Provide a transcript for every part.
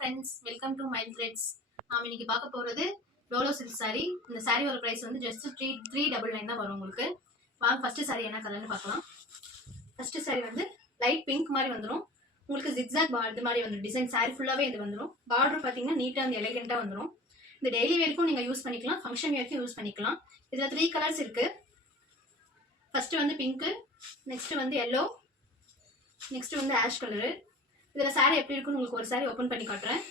Friends, welcome to mind threads. நாம் இன்னைக்கு பார்க்க போகிறது டோலோ சில்க் சாரீ. இந்த சாரியோட ப்ரைஸ் வந்து ஜஸ்ட் 399 தான் வரும் உங்களுக்கு. வாங்க ஃபர்ஸ்ட் சாரி என்ன கலர்னு பார்க்கலாம். ஃபர்ஸ்ட் சாரி வந்து லைட் பிங்க் மாதிரி வந்துடும் உங்களுக்கு. ஜிக்ஸாக் இது மாதிரி வந்துடும். டிசைன் சாரி ஃபுல்லாகவே இது வந்துடும். பார்டர் பார்த்தீங்கன்னா நீட்டாக வந்து எலிகென்ட்டாக வந்துடும். இந்த டெய்லி வேர்க்கும் நீங்கள் யூஸ் பண்ணிக்கலாம், ஃபங்க்ஷன் வேர்க்கும் யூஸ் பண்ணிக்கலாம். இதில் 3 கலர்ஸ் இருக்குது. ஃபர்ஸ்ட் வந்து பிங்க்கு, நெக்ஸ்ட் வந்து எல்லோ, நெக்ஸ்ட் வந்து ஆஷ் கலரு. இதில் சாரி எப்படி இருக்குன்னு உங்களுக்கு ஒரு சாரி ஓப்பன் பண்ணி காட்டுறேன்.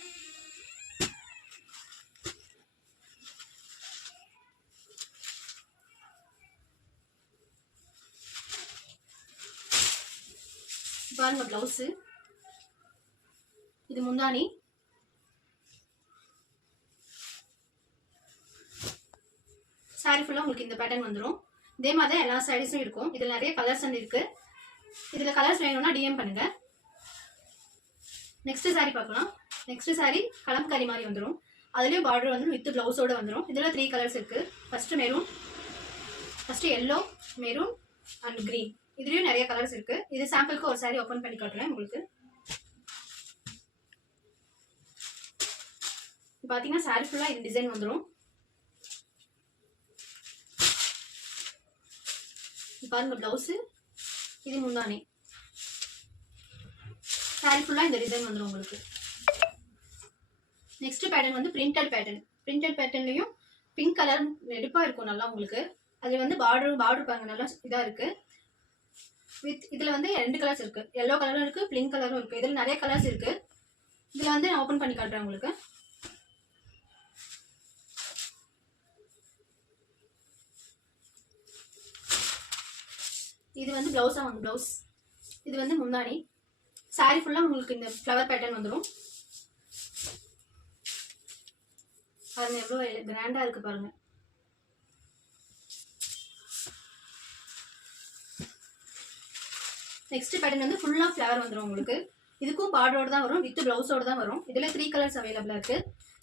பாருங்க பிளவுஸ், இது முந்தானி. சாரி ஃபுல்லாக உங்களுக்கு இந்த பேட்டர்ன் வந்துடும். இதே மாதிரி தான் எல்லா சாரீஸும் இருக்கும். இதில் நிறைய கலர்ஸ் வந்து இருக்கு. இதில் கலர்ஸ் வேணும்னா டிஎம் பண்ணுங்க. நெக்ஸ்ட் சாரி பார்க்கலாம். நெக்ஸ்ட் சாரி கலம்காரி மாதிரி வந்துடும். அதுலேயும் பார்டர் வந்து வித் பிளவுஸோட வந்துடும். இதில் 3 கலர்ஸ் இருக்கு. First maroon, first yellow, maroon and green. இதுலயும் நிறைய கலர்ஸ் இருக்கு. இது சாம்பிளுக்கு ஒரு சாரி ஓபன் பண்ணி காட்டுறேன் உங்களுக்கு. பாத்தீங்கன்னா சாரி ஃபுல்லா இந்த டிசைன் வந்துடும். பாருங்க பிளவுஸ், இது முந்தானி. சாரி ஃபுல்லா இந்த டிசைன் வந்துடும் உங்களுக்கு. நெக்ஸ்ட் பேட்டர்ன் வந்து பிரிண்டட் பேட்டர்ன். பிரிண்டட் பேட்டர்ன்லயும் பிங்க் கலர் நெடுப்பா இருக்கும் நல்லா உங்களுக்கு. அது வந்து பார்டர் பாருங்க நல்லா இதா இருக்கு. வித் இதுல வந்து 2 கலர்ஸ் இருக்கு. எல்லோ கலரும் இருக்கு, பிங்க் கலரும் இருக்கு. இதுல நிறைய கலர்ஸ் இருக்கு. இதுல வந்து நான் ஓபன் பண்ணி காட்டுறேன் உங்களுக்கு. இது வந்து பிளவுஸா வந்து பிளவுஸ். இது வந்து முந்தானி. சாரி ஃபுல்லா உங்களுக்கு இந்த ஃப்ளவர் பேட்டர்ன் வந்துடும். பாருங்க எவ்வளவு கிராண்டா இருக்கு பாருங்க. நெக்ஸ்ட் பேட்டர்ன் வந்து ஃபுல்லா ஃப்ளவர் வந்துடும் உங்களுக்கு. இதுக்கும் பார்டரோட தான் வரும், வித் பிளவுஸோட தான் வரும். இதுல 3 கலர்ஸ் அவைலபிளா இருக்கு.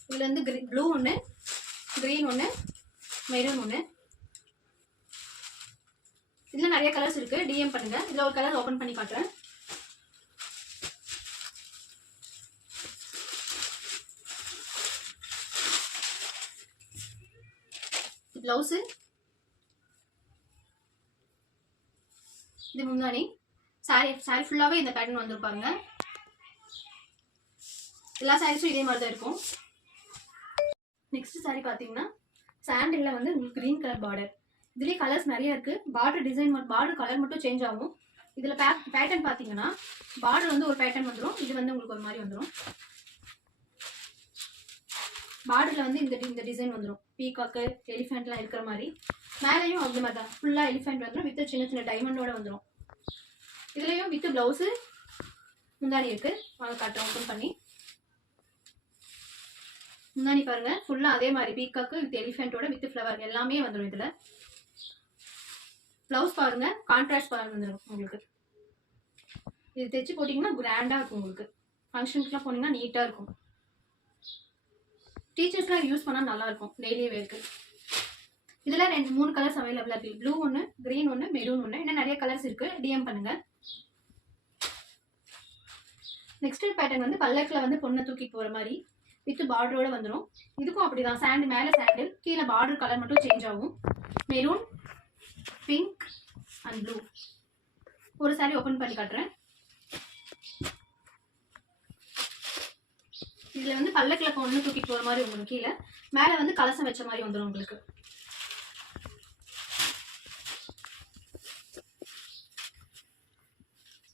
இதுல வந்து ப்ளூ ஒன்று, கிரீன் ஒன்று, மெரூன் ஒன்று. இதுல நிறைய கலர்ஸ் இருக்கு. டிஎம் பண்ணுங்க. இதுல ஒரு கலர் ஓபன் பண்ணி காட்டுறேன். பிளவுஸ், இது முந்தானி. சாரி ஃபுல்லாவே இந்த பேட்டர்ன் வந்துருப்பாங்க. எல்லா சாரீஸும் இதே மாதிரி தான் இருக்கும். நெக்ஸ்ட் சாரி பாத்தீங்கன்னா சாண்டில்ல வந்து உங்களுக்கு கிரீன் கலர் பார்டர். இதுலயே கலர்ஸ் நிறைய இருக்கு. பார்டர் டிசைன் பார்டர் கலர் மட்டும் சேஞ்ச் ஆகும். இதுல பேட்டர்ன் பாத்தீங்கன்னா பார்டர் வந்து ஒரு பேட்டர்ன் வந்துடும். இது வந்து உங்களுக்கு ஒரு மாதிரி வந்துடும். பார்டர்ல வந்து இந்த டிசைன் வந்துடும். பீகாக்கு, எலிஃபென்ட்லாம் இருக்கிற மாதிரி. மேலேயும் அந்த மாதிரி தான் ஃபுல்லா எலிஃபென்ட் வந்துடும். வித் சின்ன சின்ன டைமண்டோட வந்துடும். இதுலயும் வித் பிளவுஸ் முந்தானி இருக்கு. வாங்க காட்டுறேன் ஓபன் பண்ணி. முந்தானி பாருங்க ஃபுல்லா அதே மாதிரி பீகாக்கு வித் எலிஃபென்ட்டோட வித் ஃப்ளவர் எல்லாமே வந்துடும். இதுல பிளவுஸ் பாருங்க கான்ட்ராஸ்ட் பாருங்க வந்துடும் உங்களுக்கு. இது தைச்சு போட்டீங்கன்னா கிராண்டா இருக்கும் உங்களுக்கு. ஃபங்க்ஷனுக்குலாம் போனீங்கன்னா நீட்டா இருக்கும். டீச்சர்ஸ்லாம் யூஸ் பண்ணா நல்லா இருக்கும் டெய்லி வேர்க்கு. இதுல 3 கலர்ஸ் அவைலபிளா இருக்கு. ப்ளூ ஒன்று, கிரீன் ஒன்று, மெரூன் ஒன்று. இன்னும் நிறைய கலர்ஸ் இருக்கு. டிஎம் பண்ணுங்க. நெக்ஸ்ட் பேட்டர்ன் வந்து பல்லக்கில் வந்து பொண்ணை தூக்கி போற மாதிரி வித் பார்டரோட வந்துடும். இதுக்கும் அப்படிதான். சாண்ட் மேல சாண்டில், கீழே பார்டர் கலர் மட்டும் சேஞ்ச் ஆகும். Maroon, pink and blue. ஒரு சாரி ஓபன் பண்ணி காட்டுறேன். இதுல வந்து பல்லக்கில் பொண்ணு தூக்கிட்டு போற மாதிரி உங்களுக்கு. கீழே மேல வந்து கலசம் வச்ச மாதிரி வந்துடும் உங்களுக்கு.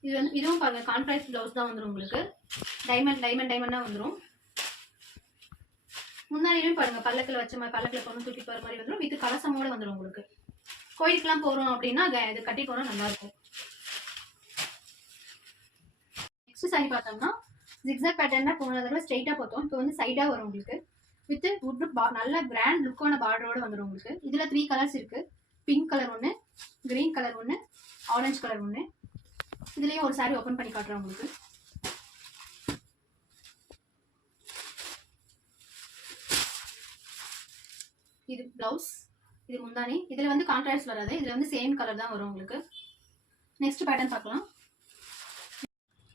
இது வந்து இதுவும் பாருங்க கான்ட்ராஸ்ட் பிளவுஸ் தான் வந்துடும் உங்களுக்கு. டைமண்டா வந்துடும். முன்னாடியும் பாருங்க பல்லக்கில் வச்ச மாதிரி, பல்லக்கில் பொண்ணு தூக்கி போற மாதிரி வந்துடும். வித் கலசமோட வந்துடும் உங்களுக்கு. கோயிலுக்குலாம் போறோம் அப்படின்னா இது கட்டி போனா நல்லா இருக்கும். நெக்ஸ்ட் சாரி பார்த்தோம்னா ஜிக்ஸாக் பேட்டர்னா போன தடவை ஸ்ட்ரைட்டா பார்த்தோம். இப்போ வந்து சைடா வரும் உங்களுக்கு. வித் வுட் நல்ல கிராண்ட் லுக்கான பார்டரோட வந்துடும் உங்களுக்கு. இதுல 3 கலர்ஸ் இருக்கு. பிங்க் கலர் ஒன்று, கிரீன் கலர் ஒன்று, ஆரஞ்சு கலர் ஒன்று. இதுலயும் ஒரு சாரி ஓபன் பண்ணி காட்டுறேன் உங்களுக்கு. இது பிளவுஸ், இது முந்தானி. இதுல வந்து கான்ட்ராஸ்ட் வராது. இதுல வந்து சேம் கலர் தான் வரும் உங்களுக்கு. நெக்ஸ்ட் பேட்டர்ன் பார்க்கலாம்.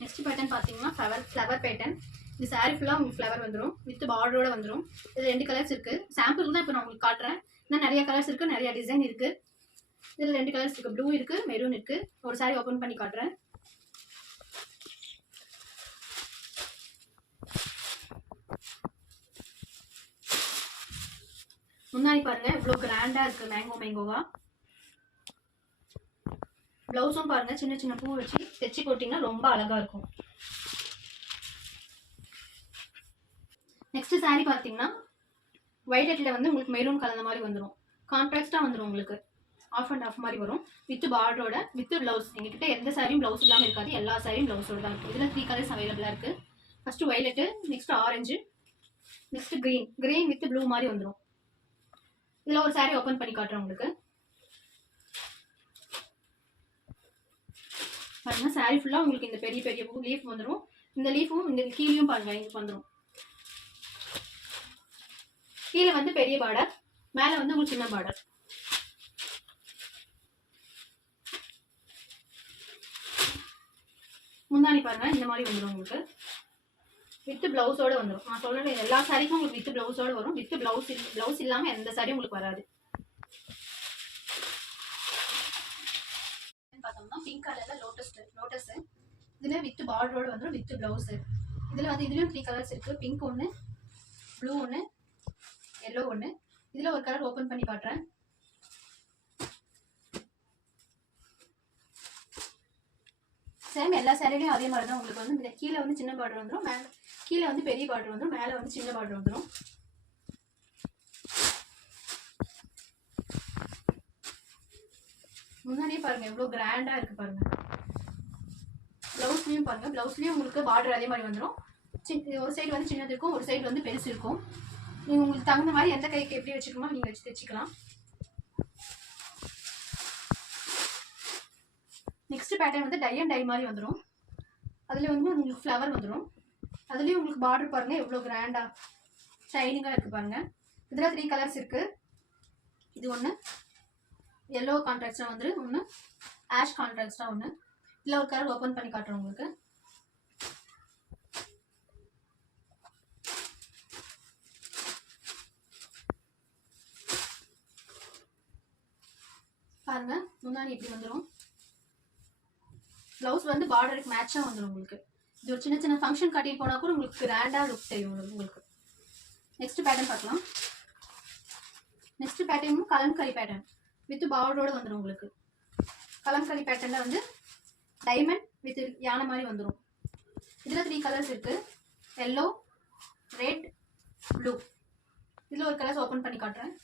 நெக்ஸ்ட் பேட்டர்ன் பார்த்தீங்கன்னா ஃப்ளவர் பேட்டர்ன். இந்த சாரி ஃபுல்லாக உங்களுக்கு ஃப்ளவர் வந்துடும், வித் பார்டரோட வந்துடும். இதில் 2 கலர்ஸ் இருக்குது. சாம்பிளுக்கு தான் இப்போ நான் உங்களுக்கு காட்டுறேன். இன்னும் நிறைய கலர்ஸ் இருக்குது, நிறைய டிசைன் இருக்குது. இதில் 2 கலர்ஸ் இருக்குது, ப்ளூ இருக்குது, மெரூன் இருக்குது. ஒரு சாரி ஓப்பன் பண்ணி காட்டுறேன். முன்னாடி பாருங்க இவ்வளோ கிராண்டா இருக்கு, மேங்கோவா. பிளவுஸும் பாருங்க சின்ன சின்ன பூ வச்சு தைச்சி போட்டிங்கன்னா ரொம்ப அழகா இருக்கும். நெக்ஸ்ட் சாரி பார்த்தீங்கன்னா வைலட்ல வந்து உங்களுக்கு மெரூன் கலந்த மாதிரி வந்துடும், கான்ட்ராஸ்டா வந்துடும். உங்களுக்கு ஆஃப் அண்ட் ஆஃப் மாதிரி வரும், வித் பார்டரோட, வித் பிளவுஸ். எங்ககிட்ட எந்த சாரியும் பிளவுஸ் இல்லாமல் இருக்காது, எல்லா சாரியும் பிளவுஸோட தான் இருக்கும். இதில் 3 கலர்ஸ் அவைலபிளாக இருக்கு. First violet, next orange, next green with blue மாதிரி வந்துடும். இதில் ஒரு சாரி ஓப்பன் பண்ணி காட்டுறேன் உங்களுக்கு. பாருங்க சாரி ஃபுல்லாக உங்களுக்கு இந்த பெரிய பெரிய பூ லீஃப் வந்துடும். இந்த லீஃபும் இந்த கீழேயும் பாருங்க இங்கே வந்துடும். கீழே வந்து பெரிய பார்டர், மேலே வந்து உங்களுக்கு சின்ன பார்டர். முந்தானி பாருங்க இந்த மாதிரி வந்துடும் உங்களுக்கு, வித் பிளவுஸோட வந்துடும். நான் சொல்றேன் எல்லா சாரிக்கும் உங்களுக்கு வித் பிளவுஸோட வரும். வித் பிளவுஸ் இல்லாமல் எந்த சாரியும் உங்களுக்கு வராது. பார்த்தோம்னா பிங்க் கலர்ல லோட்டஸ் இதில் வித் பார்டரோட வந்துடும், வித் பிளவுஸ். இதில் வந்து இதுலேயும் 3 கலர்ஸ் இருக்கு, பிங்க் ஒன்று, ப்ளூ ஒன்று, எல்லோ ஒன்று. இதில் ஒரு கலர் ஓப்பன் பண்ணி காட்டுறேன். சேம் எல்லா சாரிலையும் அதே மாதிரி தான் உங்களுக்கு வந்து கீழே வந்து சின்ன பார்டர் வந்துடும், மேலே கீழே வந்து பெரிய பார்டர் வந்துடும், மேலே வந்து சின்ன பார்டர் வந்துடும். முன்னாடியே பாருங்க எவ்வளோ கிராண்டா இருக்கு பாருங்க. பிளவுஸ்லயும் பாருங்க, பிளவுஸ்லயும் உங்களுக்கு பார்டர் அதே மாதிரி வந்துடும். ஒரு சைடு வந்து சின்னது இருக்கும், ஒரு சைடு வந்து பெருசு இருக்கும். நீங்க உங்களுக்கு தகுந்த மாதிரி எந்த கைக்கு எப்படி வச்சுக்கணுமோ நீங்க வச்சு தைச்சிக்கலாம். நெக்ஸ்ட் பேட்டர்ன் வந்து டை அண்ட் டை மாதிரி வந்துடும். அதுல வந்து உங்களுக்கு ஃப்ளவர் வந்துடும். அதுலயும் உங்களுக்கு பார்டர் பாருங்க எவ்வளோ கிராண்டா ஷைனிங்கா இருக்கு பாருங்க. இதுல 3 கலர்ஸ் இருக்கு. இது ஒன்று எல்லோ கான்ட்ராஸ்டா வந்து ஒன்று, ஆஷ் கான்ட்ராஸ்டா ஒன்று. இதில் ஒரு கலர் ஓப்பன் பண்ணி காட்டுறோம் உங்களுக்கு. பாருங்க முன்னாடி இப்படி வந்துடும். பிளவுஸ் வந்து பார்டருக்கு மேட்சா வந்துடும் உங்களுக்கு. இது ஒரு சின்ன சின்ன ஃபங்க்ஷன் கட்டிட்டு போனா கூட உங்களுக்கு கிராண்டா லுக் தெரியும் உங்களுக்கு. நெக்ஸ்ட் பேட்டர்ன் பார்க்கலாம். நெக்ஸ்ட் பேட்டர்னும் கலம்கரி பேட்டர்ன் வித் பார்டரோட வந்துடும் உங்களுக்கு. கலம்கரி பேட்டர்ல வந்து டைமண்ட் வித் யானை மாதிரி வந்துடும். இதில் 3 கலர்ஸ் இருக்கு, எல்லோ, ரெட், ப்ளூ. இதில் ஒரு கலர்ஸ் ஓப்பன் பண்ணி காட்டுறேன்.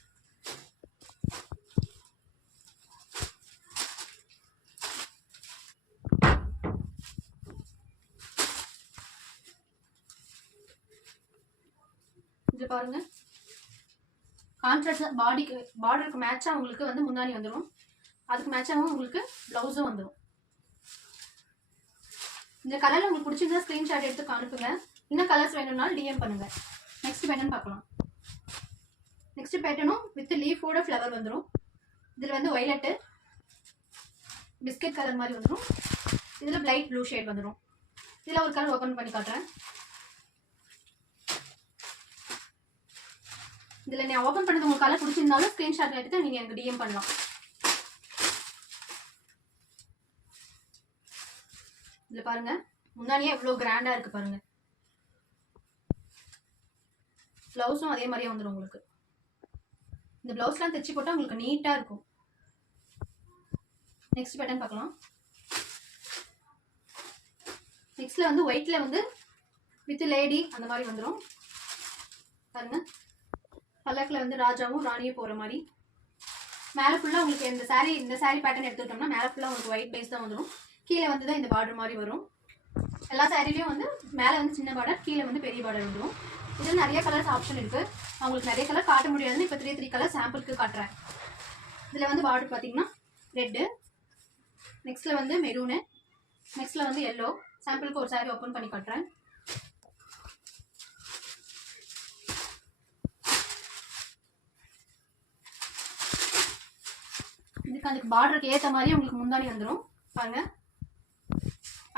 இது பாருங்க கான்ட்ராஸ்ட் பார்டருக்கு மேட்சா உங்களுக்கு வந்து முந்தானி வந்துடும், அதுக்கு மேட்சாகவும் உங்களுக்கு பிளவுஸும் வந்துடும். இந்த கலர்ல உங்களுக்கு பிடிச்சிருந்தா ஸ்கிரீன்ஷாட் எடுத்து அனுப்புங்க. இன்னும் கலர்ஸ் வேணும்னாலும் டிஎம் பண்ணுங்க. நெக்ஸ்ட் பேட்டர்ன் பார்க்கலாம். நெக்ஸ்ட் பேட்டர்னும் வித் லீஃபோட ஃப்ளவர் வந்துடும். இதில் வந்து வைலட்டு, பிஸ்கட் கலர் மாதிரி வந்துடும். இதில் லைட் ப்ளூ ஷேட் வந்துடும். இதில் ஒரு கலர் ஓப்பன் பண்ணி காட்டுறேன். இதில் நான் ஓப்பன் பண்ணது உங்களுக்கு கலர் பிடிச்சிருந்தாலும் ஸ்க்ரீன்ஷாட் எடுத்து நீங்கள் எனக்கு டிஎம் பண்ணலாம். இதில் பாருங்க முன்னாடியே எவ்வளோ கிராண்டாக இருக்குது பாருங்க. ப்ளவுஸும் அதே மாதிரியே வந்துடும் உங்களுக்கு. இந்த ப்ளவுஸ்லாம் தைச்சி போட்டால் உங்களுக்கு நீட்டாக இருக்கும். நெக்ஸ்ட் பேட்டர்ன் பார்க்கலாம். நெக்ஸ்ட்ல வந்து ஒயிட்ல வந்து வித் லேடி அந்த மாதிரி வந்துடும் பாருங்க. பல்லக்கில் வந்து ராஜாவும் ராணியும் போகிற மாதிரி. மேலே ஃபுல்லாக உங்களுக்கு இந்த சாரீ பேட்டர்ன் எடுத்துக்கிட்டோம்னா மேலே ஃபுல்லாக உங்களுக்கு ஒயிட் பேஸ் தான் வந்துடும். கீழே வந்து தான் இந்த பார்டர் மாதிரி வரும். எல்லா சாரிலையும் வந்து மேலே வந்து சின்ன பார்டர், கீழே வந்து பெரிய பார்டர் வந்துடும். இதில் நிறைய கலர்ஸ் ஆப்ஷன் இருக்குது. அவங்களுக்கு நிறைய கலர் காட்ட முடியாதுன்னு இப்போ 3 கலர் சாம்பிளுக்கு காட்டுறேன். இதில் வந்து பார்டர் பார்த்தீங்கன்னா ரெட்டு, நெக்ஸ்ட்டில் வந்து மெரூனு, நெக்ஸ்ட்டில் வந்து எல்லோ. சாம்பிளுக்கு ஒரு சாரி ஓப்பன் பண்ணி காட்டுறேன். இதுக்கு அதுக்கு பார்டருக்கு ஏற்ற மாதிரி உங்களுக்கு முந்தானி வந்துடும் பாருங்க.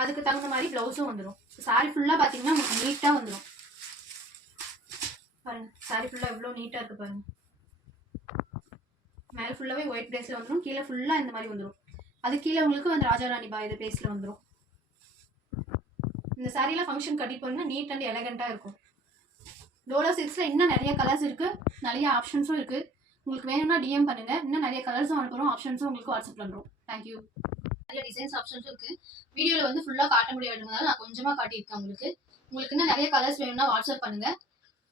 அதுக்கு தகுந்த மாதிரி ப்ளவுஸும் வந்துடும். சாரி ஃபுல்லாக பார்த்தீங்கன்னா உங்களுக்கு நீட்டாக வந்துடும். பாருங்க சாரி ஃபுல்லா எவ்வளவு நீட்டா இருக்கு பாருங்க. மேல ஃபுல்லாவே ஒயிட் பேஸ்ல வந்துடும், கீழே ஃபுல்லா இந்த மாதிரி வந்துடும். அது கீழே உங்களுக்கு வந்து ராஜா ராணி பாய் இது பேஸ்ல வந்துடும். இந்த சாரீலாம் ஃபங்க்ஷன் கட்டி போனா நீட் அண்ட் எலகண்டா இருக்கும். டோலோ சில்க்ஸ்ல இன்னும் நிறைய கலர்ஸ் இருக்கு, நிறைய ஆப்ஷன்ஸும் இருக்கு. உங்களுக்கு வேணும்னா டிஎம் பண்ணுங்க, இன்னும் நிறைய கலர்ஸும் அனுப்புறோம், ஆப்ஷன்ஸும் உங்களுக்கு வாட்ஸ்அப் பண்றோம். தேங்க்யூ. நிறைய டிசைன்ஸ் ஆப்ஷன்ஸும் இருக்கு. வீடியோல வந்து ஃபுல்லா காட்ட முடியாதுனால நான் கொஞ்சமா காட்டியிருக்கேன் உங்களுக்கு. உங்களுக்கு இன்னும் நிறைய கலர்ஸ் வேணும்னா வாட்ஸ்அப் பண்ணுங்க.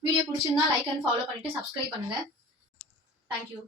வீடியோ பிடிச்சிருந்தா லைக் அண்ட் ஃபாலோ பண்ணிட்டு சப்ஸ்கிரைப் பண்ணுங்க. தேங்க்யூ.